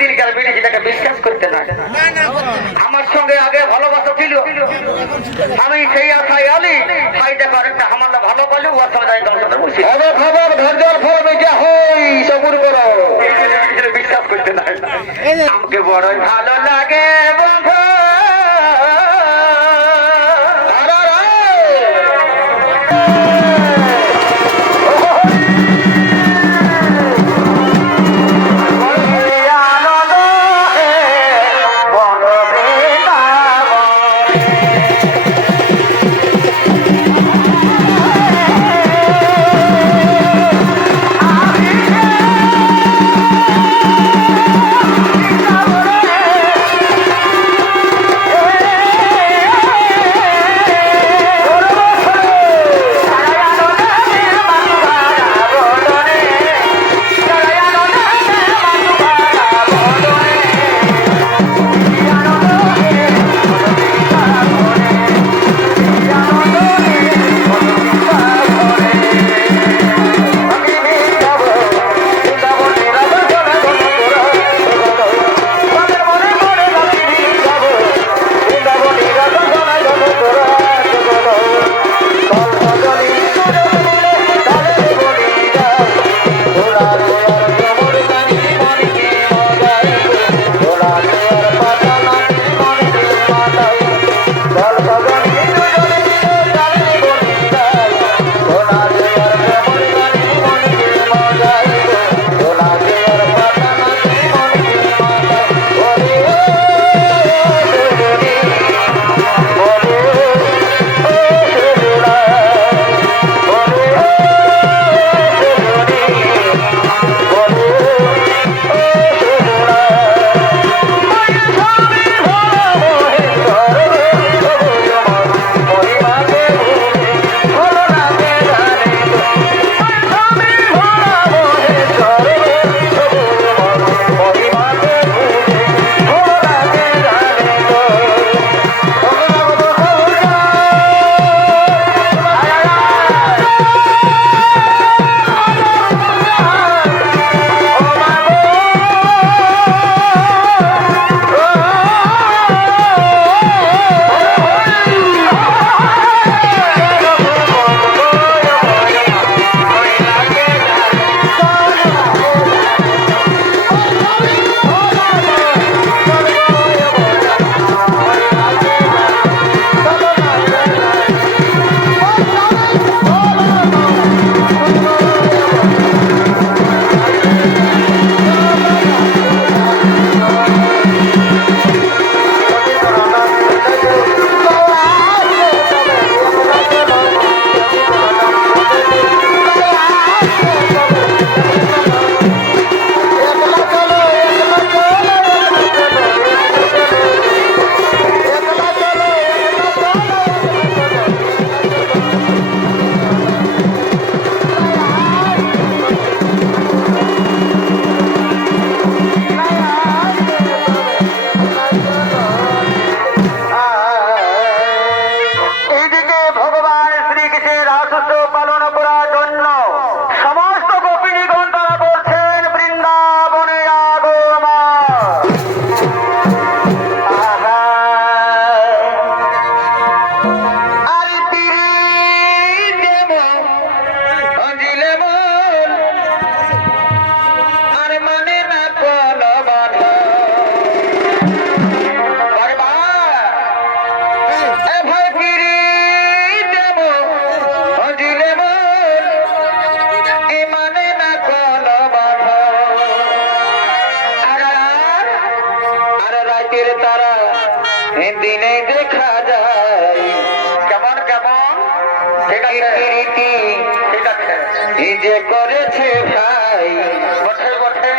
দিনকার বিশ্বাস করতে না আমার সঙ্গে আগে ভালোবাসা ছিল। আমি সেই আশায় আলি। আমার ভালো বলে ও সঙ্গে যাই বসি খবর খবর ধৈর্যর ফল বেজা হই সবুর করো। বিশ্বাস করতে না আমাকে বড় ভালো লাগে বন্ধু। দিনে দেখা যায়। কেমন কেমন? রীতি যে করেছে ভাই। বটে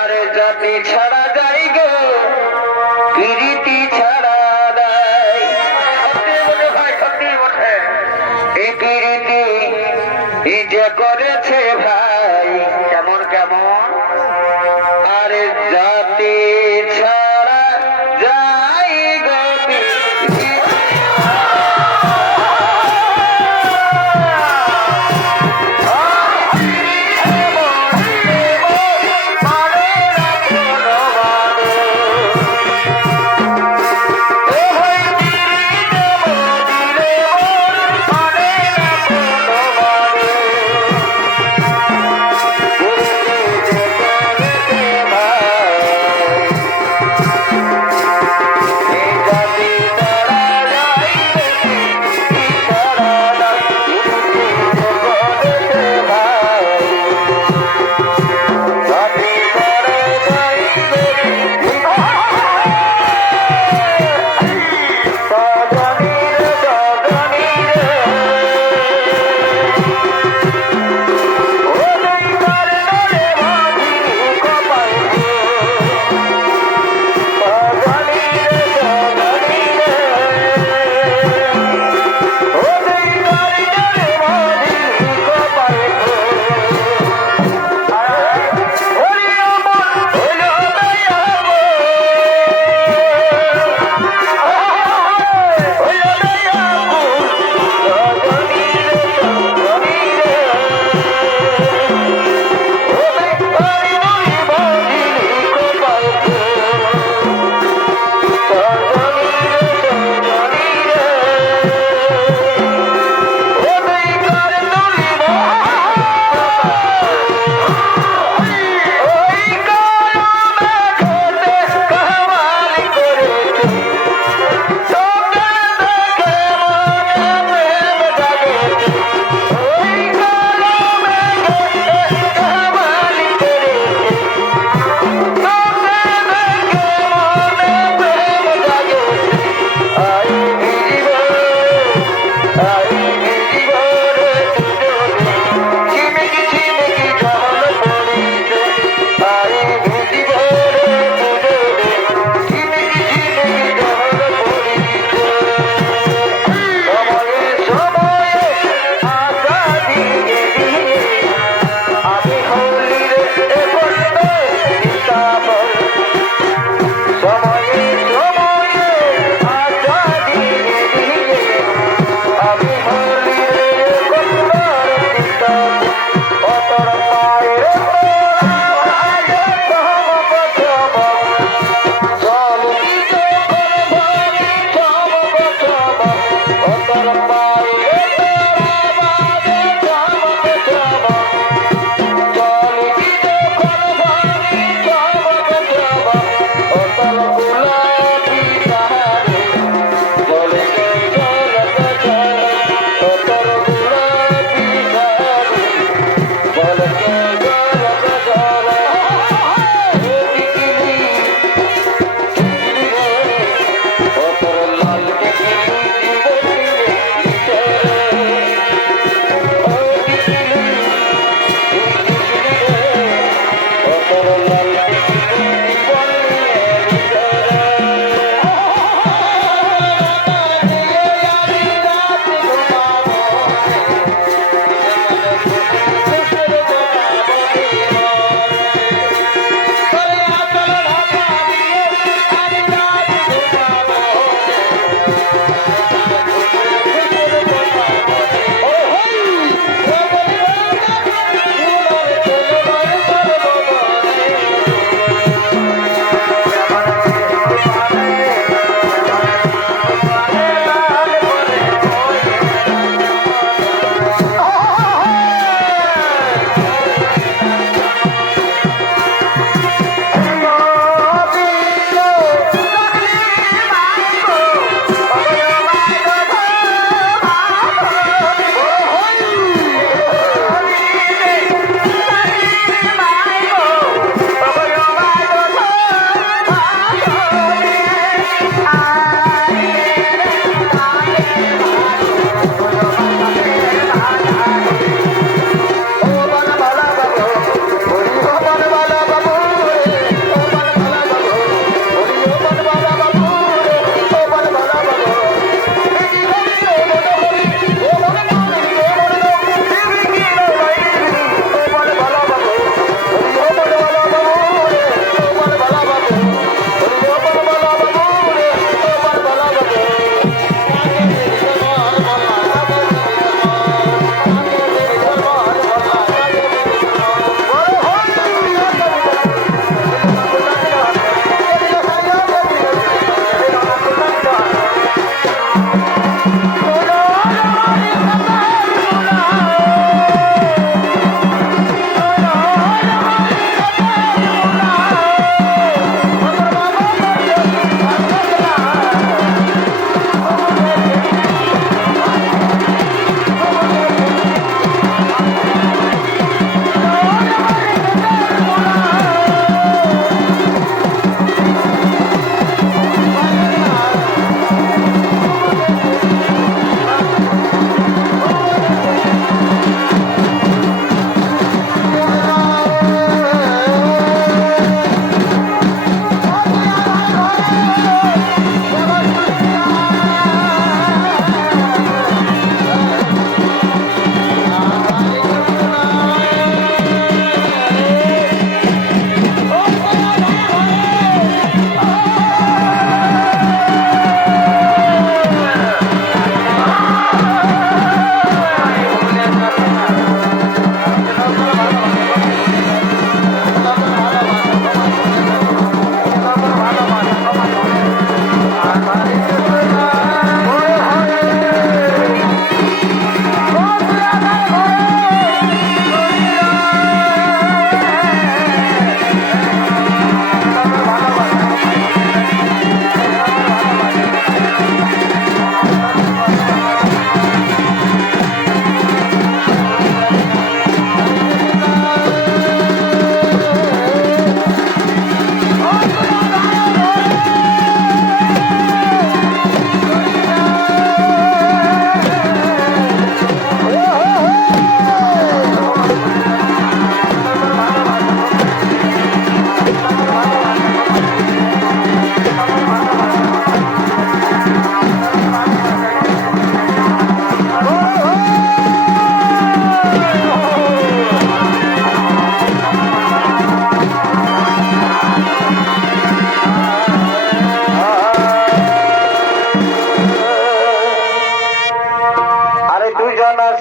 আরে জাতি ছাড়া যাই গো, প্রীতি ছাড়া বলে ভাই, সত্যি বটে। এই যে করেছে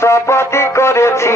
চাপাতি করেছি।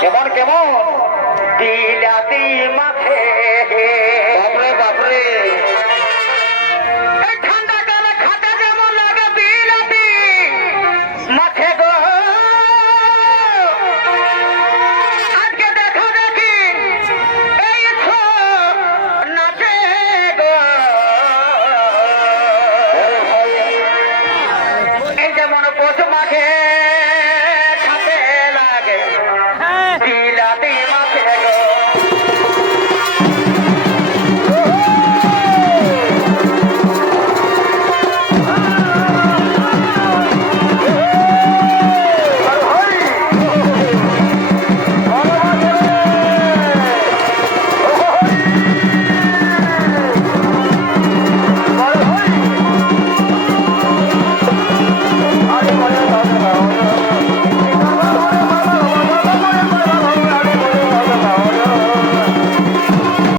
কেমন কেমন? দিলাতি মাঠে। বাপরে বাপরে।